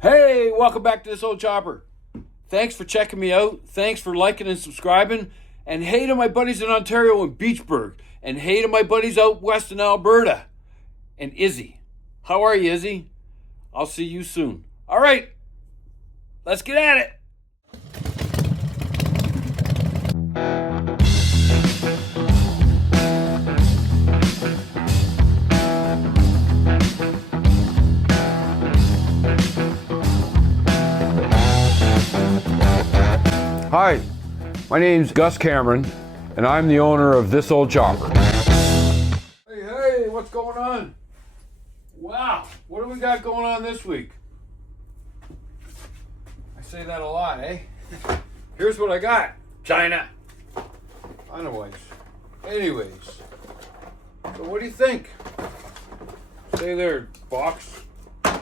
Hey, welcome back to This Old Chopper. Thanks for checking me out. Thanks for liking and subscribing. And hey to my buddies in Ontario and Beachburg. And hey to my buddies out west in Alberta. And Izzy. How are you, Izzy? I'll see you soon. All right, let's get at it. Hi, my name's Gus Cameron, and I'm the owner of This Old Chopper. Hey, what's going on? Wow, what do we got going on this week? I say that a lot, eh? Here's what I got. China. Anyways, so what do you think? Stay there, box. So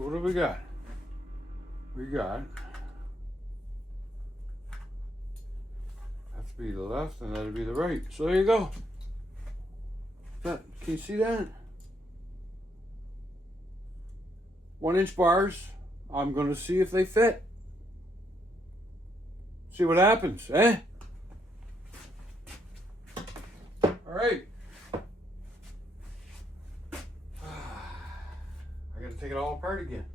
what do we got? We got, have to be the left and that'll be the right. So there you go. Can you see that? 1-inch bars. I'm going to see if they fit. See what happens, eh? All right. I got to take it all apart again.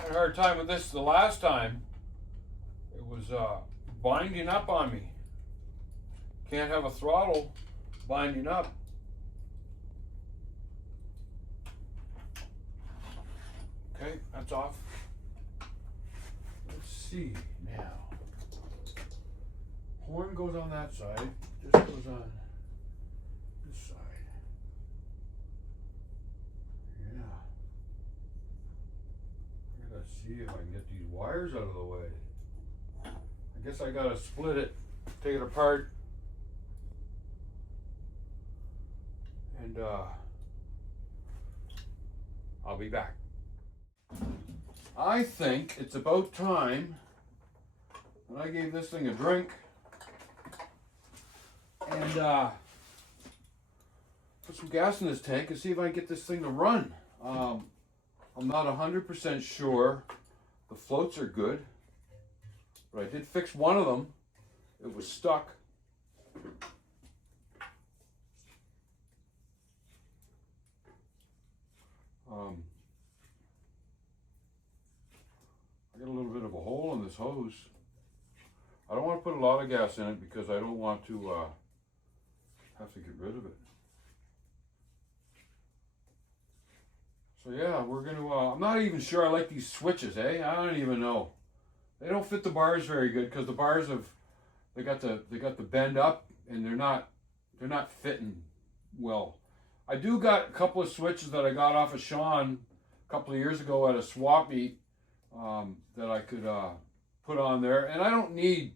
I had a hard time with this the last time. It was binding up on me. Can't have a throttle binding up. Okay, that's off. Let's see now. Horn goes on that side. This goes on this side. Let's see if I can get these wires out of the way. I guess I gotta split it, take it apart, and I'll be back. I think it's about time that I gave this thing a drink and put some gas in this tank and see if I can get this thing to run. I'm not 100% sure the floats are good, but I did fix one of them. It was stuck. I got a little bit of a hole in this hose. I don't want to put a lot of gas in it because I don't want to have to get rid of it. So yeah, we're gonna, I'm not even sure I like these switches, eh? I don't even know. They don't fit the bars very good because the bars they got the bend up and they're not fitting well. I do got a couple of switches that I got off of Sean a couple of years ago at a swap meet that I could put on there, and I don't need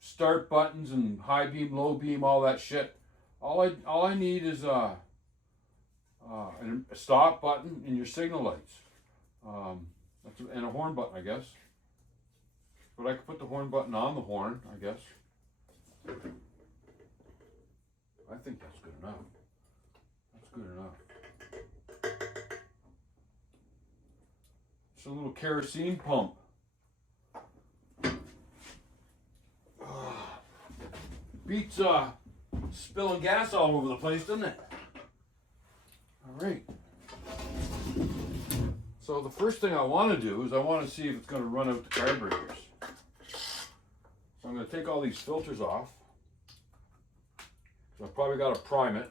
start buttons and high beam, low beam, all that shit. All I need is a stop button and your signal lights, and a horn button, I guess. But I could put the horn button on the horn, I guess. I think that's good enough. That's good enough. It's a little kerosene pump. Beats spilling gas all over the place, doesn't it? All right. So the first thing I want to do is I want to see if it's going to run out the carburetors. So I'm going to take all these filters off. So I've probably got to prime it.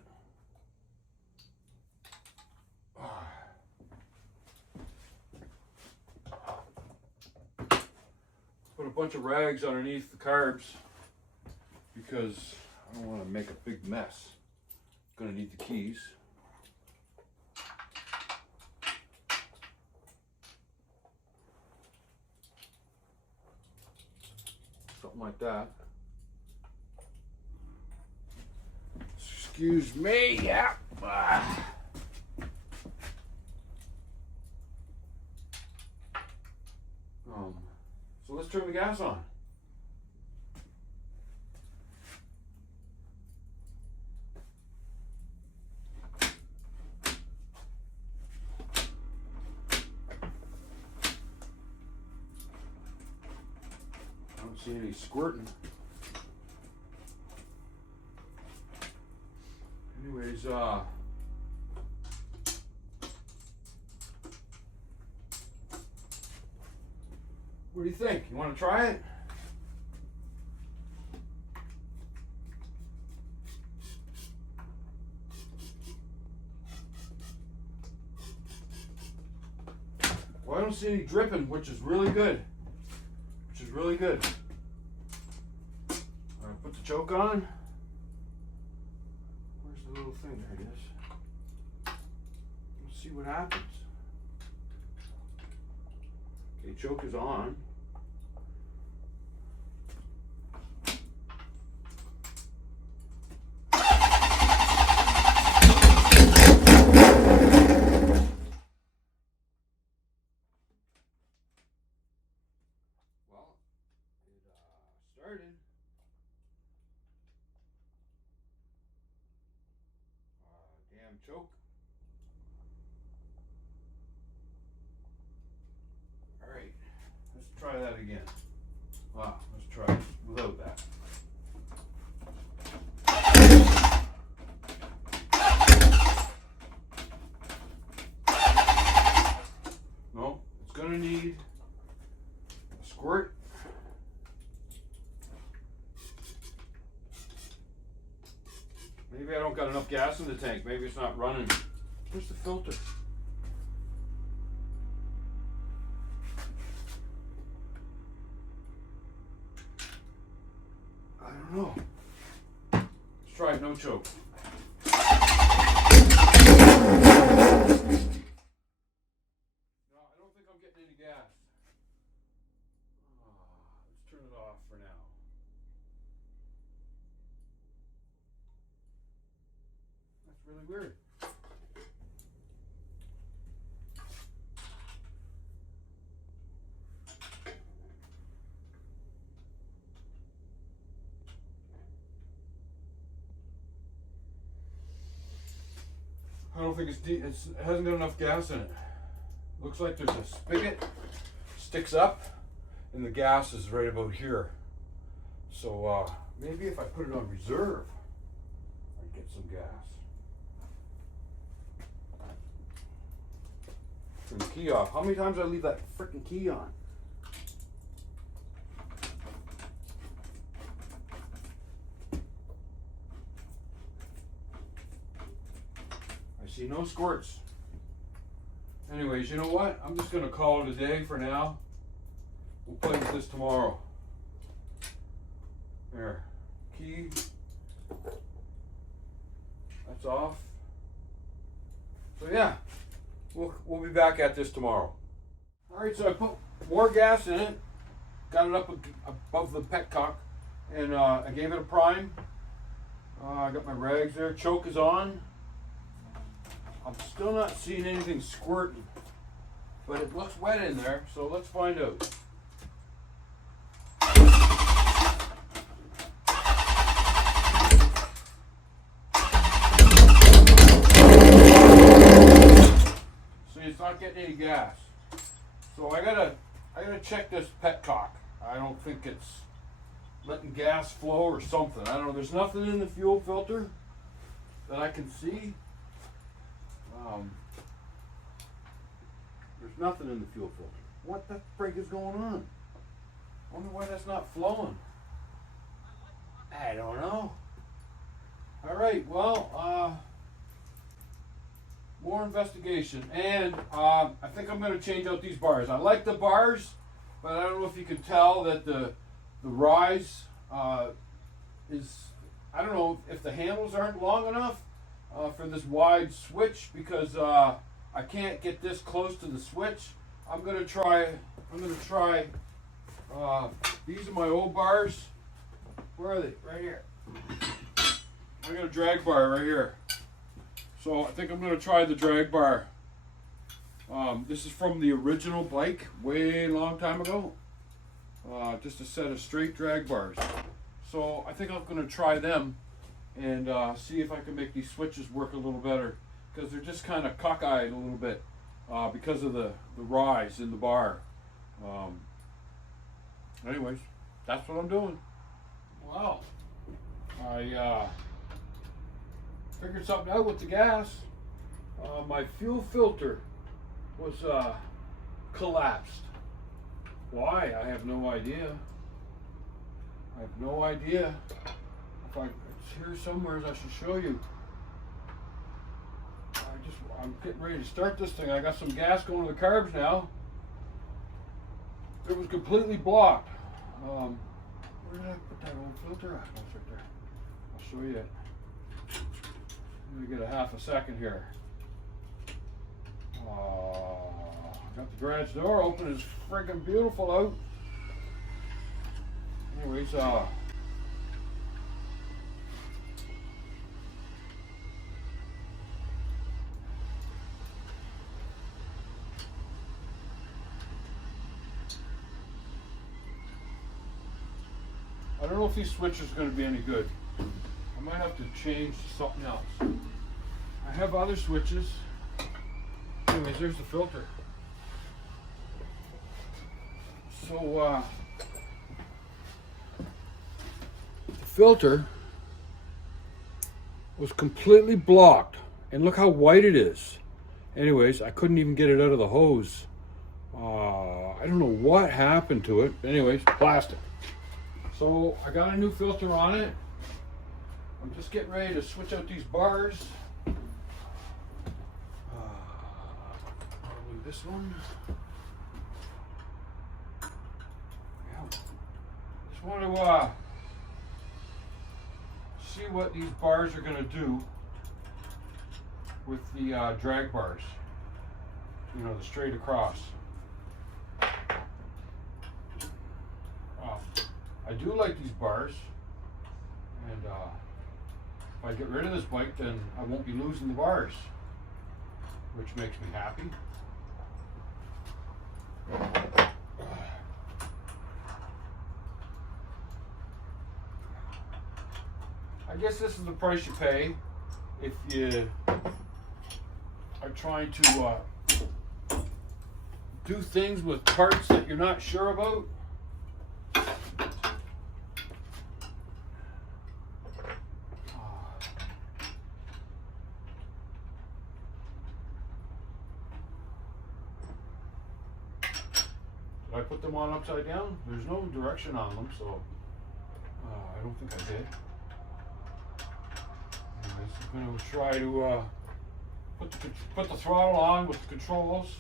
Put a bunch of rags underneath the carbs because I don't want to make a big mess. I'm going to need the keys. Something like that. Excuse me. Yeah. So let's turn the gas on. see any squirting. Anyways, what do you think? You want to try it? Well, I don't see any dripping, which is really good. All right, put the choke on. Where's the little thing? There it is. Let's see what happens. Okay, choke is on. Started. Damn choke. All right, let's try that again. Wow, let's try it without that. No, it's gonna need a squirt. Maybe I don't got enough gas in the tank. Maybe it's not running. Where's the filter? I don't know. Let's try it, no choke. No, I don't think I'm getting any gas. Let's turn it off for now. Really weird. I don't think it hasn't got enough gas in it. Looks like there's a spigot sticks up and the gas is right about here. So maybe if I put it on reserve, I'd get some gas. Turn the key off. How many times did I leave that freaking key on? I see no squirts. Anyways, you know what? I'm just going to call it a day for now. We'll play with this tomorrow. There. Key. That's off. So yeah. We'll be back at this tomorrow. Alright, so I put more gas in it, got it up above the petcock, and I gave it a prime. I got my rags there, choke is on. I'm still not seeing anything squirting, but it looks wet in there, so let's find out. It's not getting any gas, so I gotta check this petcock. I don't think it's letting gas flow or something. I don't know. There's nothing in the fuel filter that I can see. There's nothing in the fuel filter. What the frig is going on? I wonder why that's not flowing. I don't know. All right. Well. More investigation, and I think I'm going to change out these bars. I like the bars, but I don't know if you can tell that the rise is, I don't know if the handles aren't long enough for this wide switch, because I can't get this close to the switch. I'm going to try these are my old bars. Where are they? Right here. I got a drag bar right here. So I think I'm going to try the drag bar. This is from the original bike, way long time ago. Just a set of straight drag bars. So I think I'm going to try them and see if I can make these switches work a little better, because they're just kind of cockeyed a little bit because of the rise in the bar. Anyways, That's what I'm doing. Wow. I figured something out with the gas. My fuel filter was collapsed. Why? I have no idea. I have no idea. If it's here somewhere, I should show you. I'm getting ready to start this thing. I got some gas going to the carbs now. It was completely blocked. Where did I put that old filter? Oh, it's right there. I'll show you it. Let me get a half a second here. Got the garage door open. It's freaking beautiful out. Anyways, I don't know if these switches are going to be any good. I might have to change to something else. I have other switches. Anyways, there's the filter. So, the filter was completely blocked. And look how white it is. Anyways, I couldn't even get it out of the hose. I don't know what happened to it. Anyways, plastic. So I got a new filter on it. I'm just getting ready to switch out these bars. Probably this one. Yeah. Just want to see what these bars are going to do with the drag bars. You know, the straight across. I do like these bars, and if I get rid of this bike, then I won't be losing the bars, which makes me happy. I guess this is the price you pay if you are trying to do things with parts that you're not sure about. Did I put them on upside down? There's no direction on them, so I don't think I did. Anyways, I'm going to try to put the throttle on with the controls.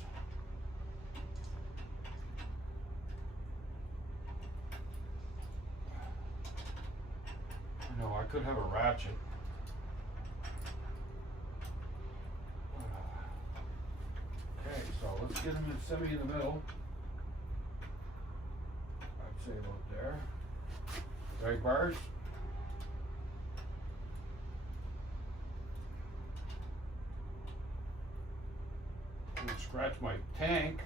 I know I could have a ratchet. Okay, so let's get them in semi in the middle. I'd say about there. Drag bars. I'm gonna scratch my tank.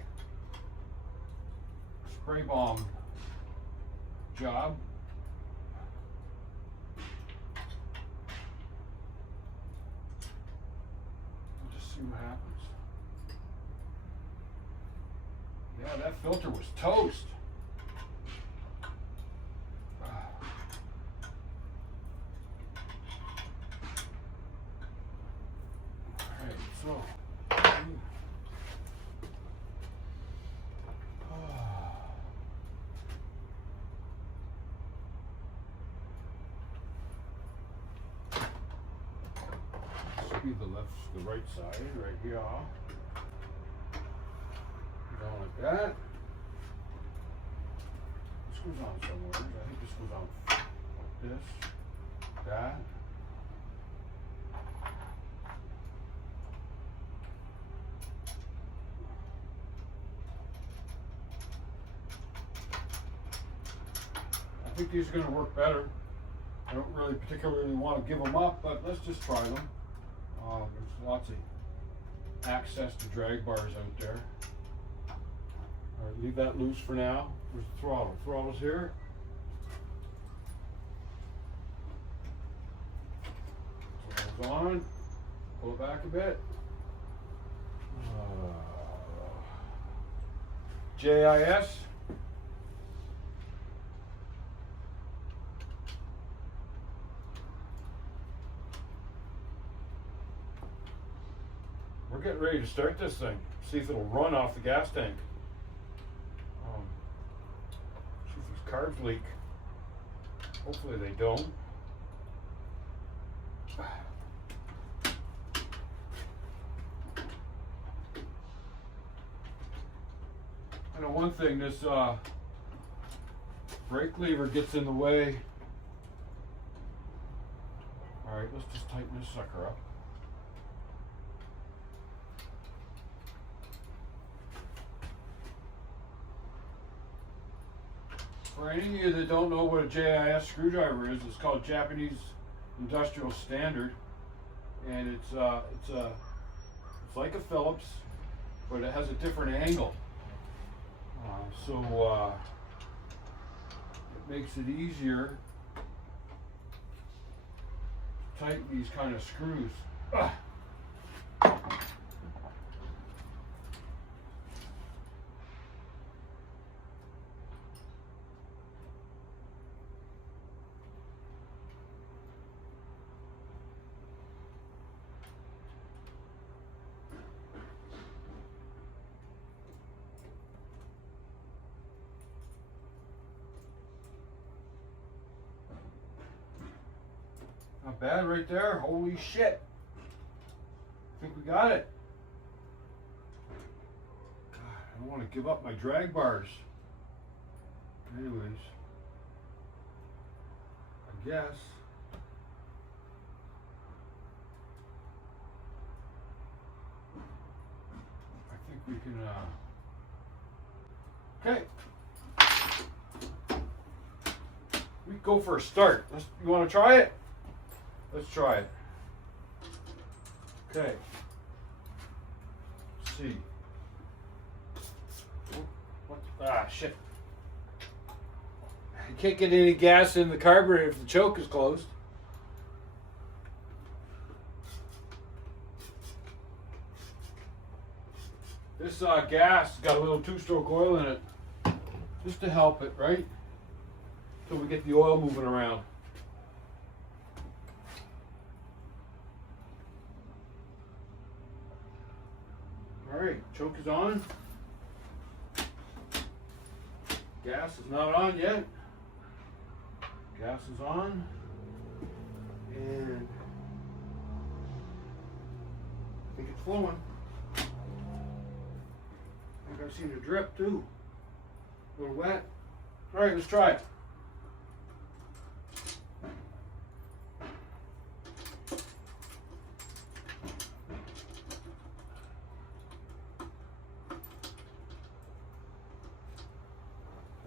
Spray bomb job. We'll just see what happens. Yeah, that filter was toast. Alright, so be the right side right here. Going like that. This goes on somewhere. I think this goes on like this, that. I think these are going to work better. I don't really particularly want to give them up, but let's just try them. There's lots of access to drag bars out there. All right, leave that loose for now. Where's the throttle? Throttle's here. Throttle's on. Pull it back a bit. JIS. we're getting ready to start this thing. See if it'll run off the gas tank. See if these carbs leak. Hopefully they don't. I know one thing, this brake lever gets in the way. Alright, let's just tighten this sucker up. For any of you that don't know what a JIS screwdriver is, it's called Japanese Industrial Standard, and it's like a Phillips, but it has a different angle. So it makes it easier to tighten these kind of screws. Not bad right there. Holy shit. I think we got it. God, I don't want to give up my drag bars. Anyways, I guess. I think we can, okay. We go for a start. You want to try it? Let's try it. Okay. Let's see. What? Ah, shit. You can't get any gas in the carburetor if the choke is closed. This gas has got a little two-stroke oil in it, just to help it, right? Until we get the oil moving around. Alright, choke is on. Gas is not on yet. Gas is on. And I think it's flowing. I think I've seen a drip too. A little wet. Alright, let's try it.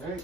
Okay.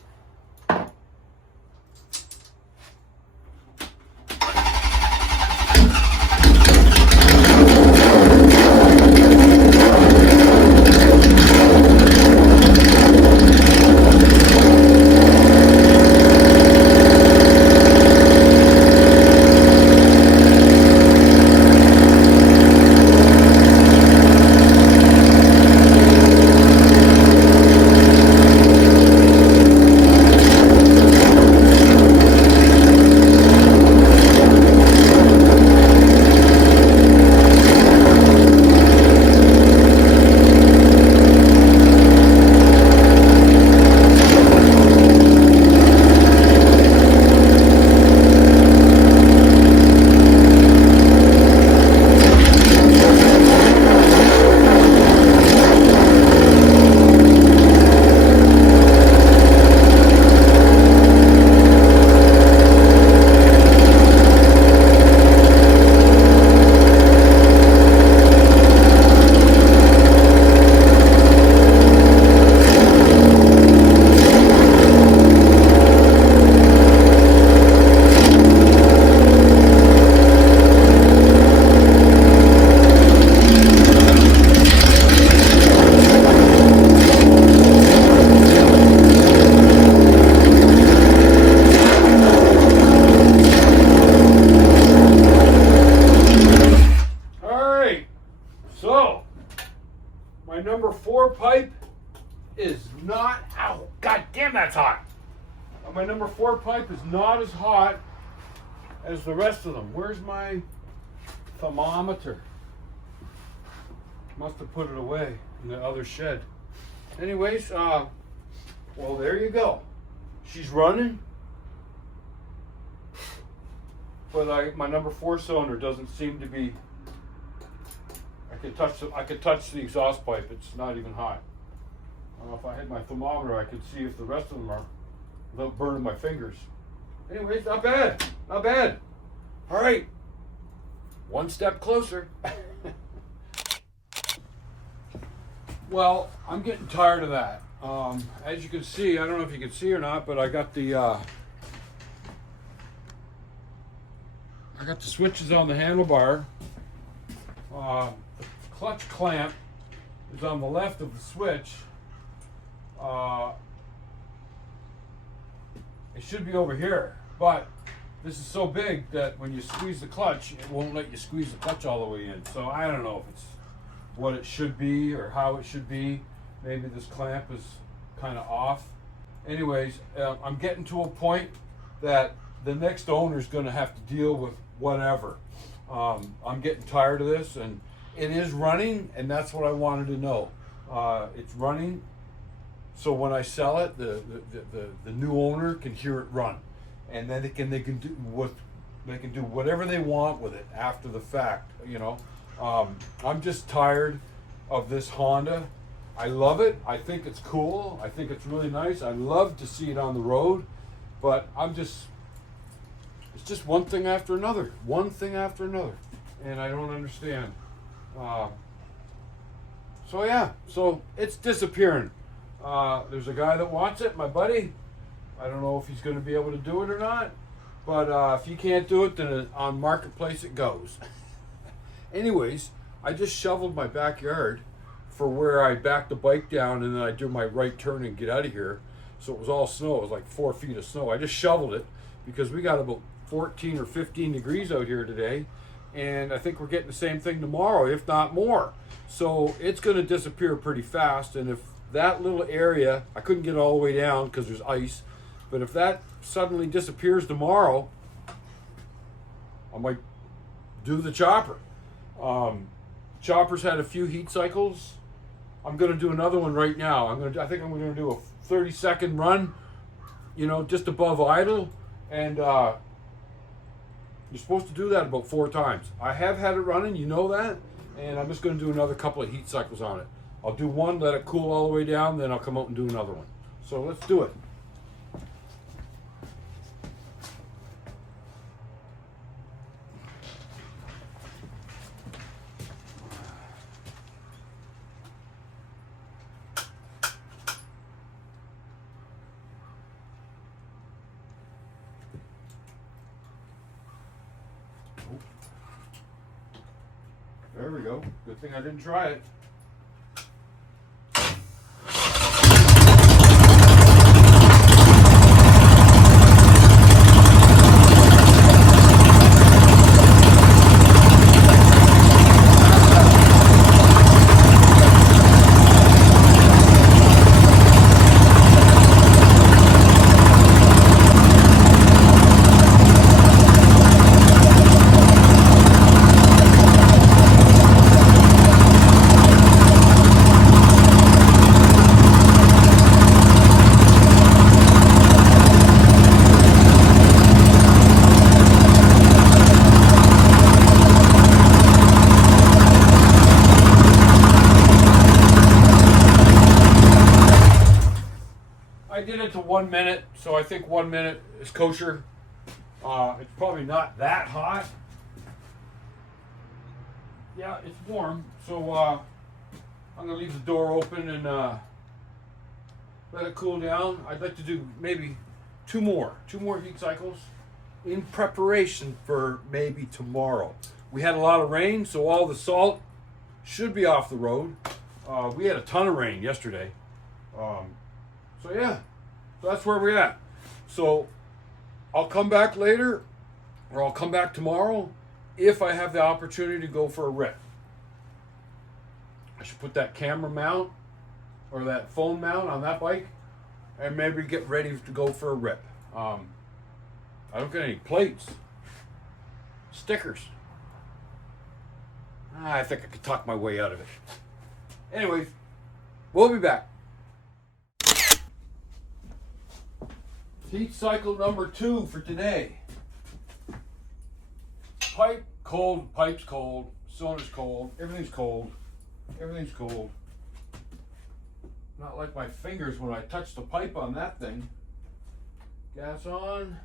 My number 4 pipe is not, ow, god damn that's hot. My number 4 pipe is not as hot as the rest of them. Where's my thermometer? Must have put it away in the other shed. Anyways, well, there you go. She's running, but my number 4 cylinder doesn't seem to be. I could touch the exhaust pipe. It's not even hot. If I had my thermometer, I could see if the rest of them are without burning my fingers. Anyways, not bad. Not bad. All right. One step closer. Well, I'm getting tired of that. As you can see, I don't know if you can see or not, but I got the switches on the handlebar. The clutch clamp is on the left of the switch. It should be over here, but this is so big that when you squeeze the clutch, it won't let you squeeze the clutch all the way in. So I don't know if it's what it should be or how it should be. Maybe this clamp is kind of off. Anyways, I'm getting to a point that the next owner is going to have to deal with whatever. I'm getting tired of this, and it is running, and that's what I wanted to know. It's running, so when I sell it, the new owner can hear it run, and then they can do whatever they want with it after the fact. You know, I'm just tired of this Honda. I love it. I think it's cool. I think it's really nice. I love to see it on the road, but it's just one thing after another, and I don't understand. So yeah, so it's disappearing. There's a guy that wants it, my buddy. I don't know if he's going to be able to do it or not, but if he can't do it, then on Marketplace it goes. Anyways, I just shoveled my backyard for where I backed the bike down, and then I do my right turn and get out of here. So it was all snow. It was like 4 feet of snow. I just shoveled it because we got about 14 or 15 degrees out here today, and I think we're getting the same thing tomorrow, if not more. So it's going to disappear pretty fast, and if that little area, I couldn't get all the way down because there's ice, but if that suddenly disappears tomorrow, I might do the chopper. Chopper's had a few heat cycles. I'm going to do another one right now. I think I'm going to do a 30-second run, just above idle, and you're supposed to do that about 4 times. I have had it running, you know that, and I'm just going to do another couple of heat cycles on it. I'll do one, let it cool all the way down, then I'll come out and do another one. So let's do it. There we go. Good thing I didn't try it. I did it to 1 minute, so I think 1 minute is kosher. It's probably not that hot. Yeah, it's warm, so I'm gonna leave the door open and let it cool down. I'd like to do maybe two more heat cycles in preparation for maybe tomorrow. We had a lot of rain, so all the salt should be off the road. We had a ton of rain yesterday. So yeah, so that's where we're at. So I'll come back later, or I'll come back tomorrow if I have the opportunity to go for a rip. I should put that camera mount or that phone mount on that bike and maybe get ready to go for a rip. I don't get any plates, stickers. I think I could talk my way out of it. Anyways, we'll be back. Heat cycle number 2 for today. Pipe cold, pipe's cold, cylinder's cold, everything's cold, everything's cold. Not like my fingers when I touch the pipe on that thing. Gas on.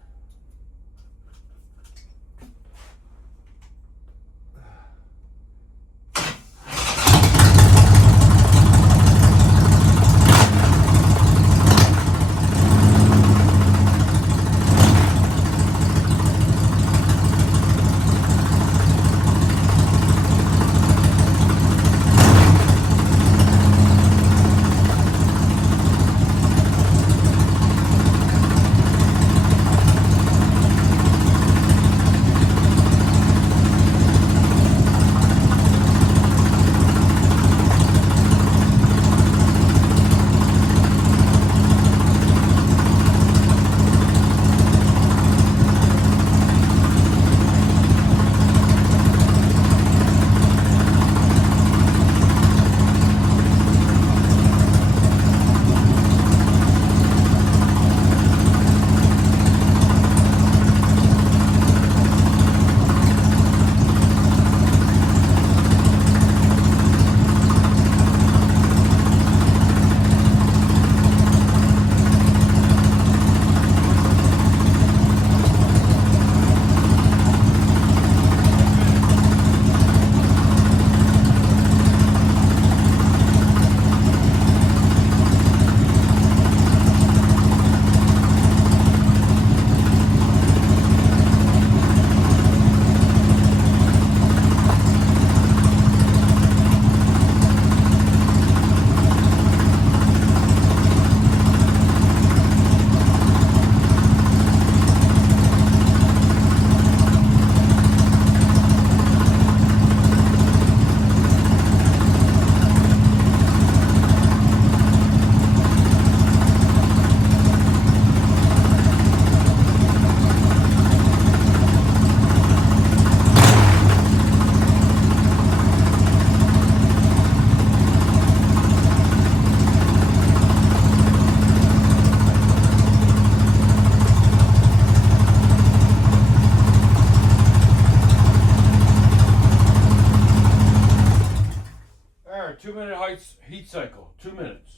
Heat cycle, 2 minutes.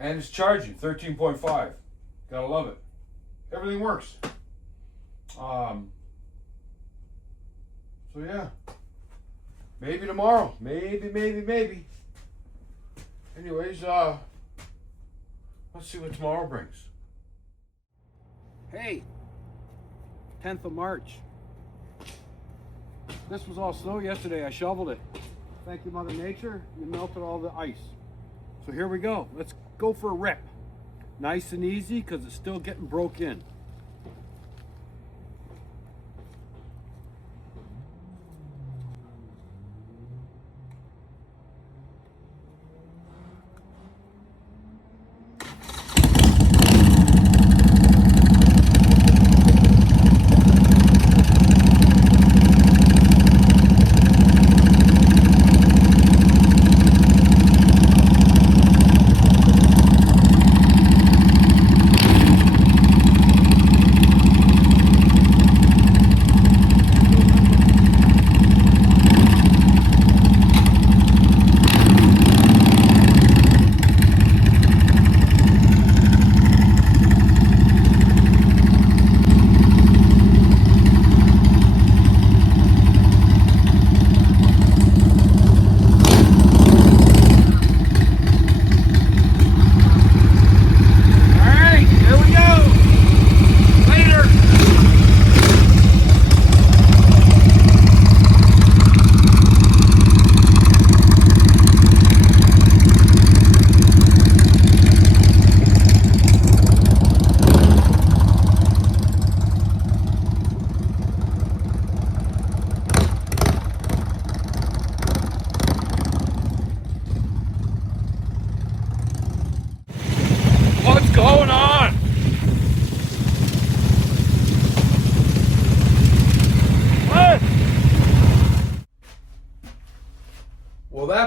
And it's charging, 13.5. Gotta love it. Everything works. So yeah. Maybe tomorrow. Maybe. Anyways, let's see what tomorrow brings. Hey, 10th of March. This was all snow yesterday. I shoveled it. Thank you, Mother Nature. You melted all the ice. So here we go. Let's go for a rip. Nice and easy because it's still getting broke in.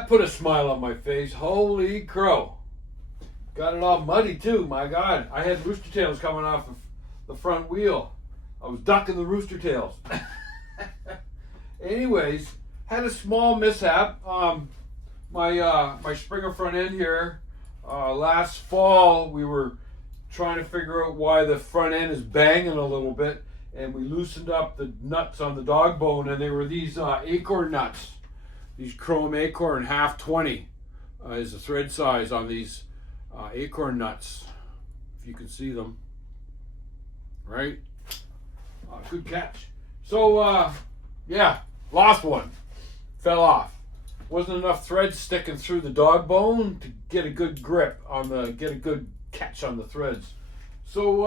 put a smile on my face. Holy crow. Got it all muddy too, my God. I had rooster tails coming off of the front wheel. I was ducking the rooster tails. Anyways, had a small mishap. My Springer front end here, last fall we were trying to figure out why the front end is banging a little bit, and we loosened up the nuts on the dog bone, and they were these acorn nuts. These chrome acorn 1/2 is the thread size on these acorn nuts, if you can see them. Right? Good catch. So, yeah, lost one. Fell off. Wasn't enough thread sticking through the dog bone to get a good grip on get a good catch on the threads. So,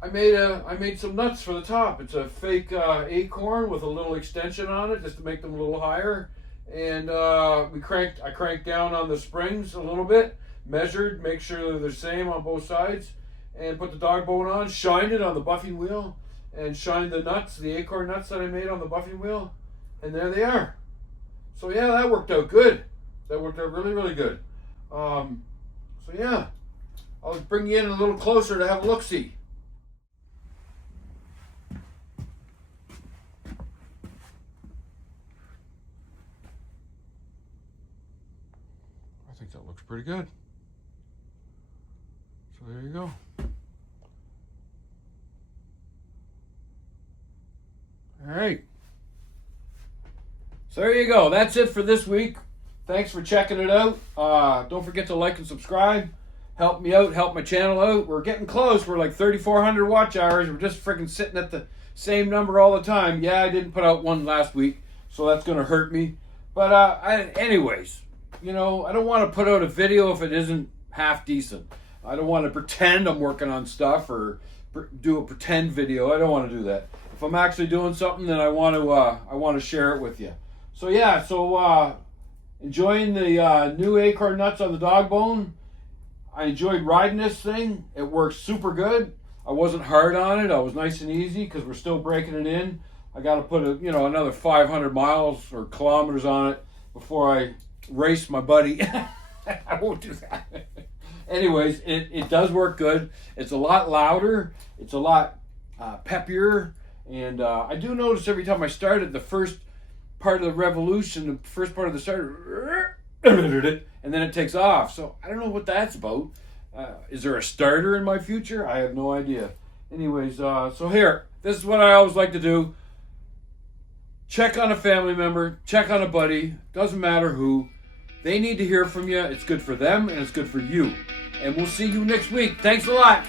I made some nuts for the top. It's a fake acorn with a little extension on it just to make them a little higher. And I cranked down on the springs a little bit, measured, make sure they're the same on both sides, and put the dog bone on, shined it on the buffing wheel, and shined the nuts, the acorn nuts that I made on the buffing wheel, and there they are. So yeah, that worked out good. That worked out really, really good. So yeah, I'll bring you in a little closer to have a look-see. I think that looks pretty good. So there you go. All right. So there you go. That's it for this week. Thanks for checking it out. Don't forget to like and subscribe. Help me out. Help my channel out. We're getting close. We're like 3,400 watch hours. We're just freaking sitting at the same number all the time. Yeah, I didn't put out one last week, so that's going to hurt me. But anyways, you know, I don't want to put out a video if it isn't half decent. I don't want to pretend I'm working on stuff or do a pretend video. I don't want to do that. If I'm actually doing something, then I want to share it with you. So yeah, enjoying the new acorn nuts on the dog bone. I enjoyed riding this thing. It works super good. I wasn't hard on it. I was nice and easy because we're still breaking it in. I got to put another 500 miles or kilometers on it before I race my buddy. I won't do that. Anyways, it does work good. It's a lot louder. It's a lot peppier. And I do notice every time I start it, the first part of the revolution, the first part of the starter, and then it takes off. So I don't know what that's about. Is there a starter in my future? I have no idea. Anyways, so here, this is what I always like to do. Check on a family member, check on a buddy, doesn't matter who. They need to hear from you. It's good for them and it's good for you. And we'll see you next week. Thanks a lot.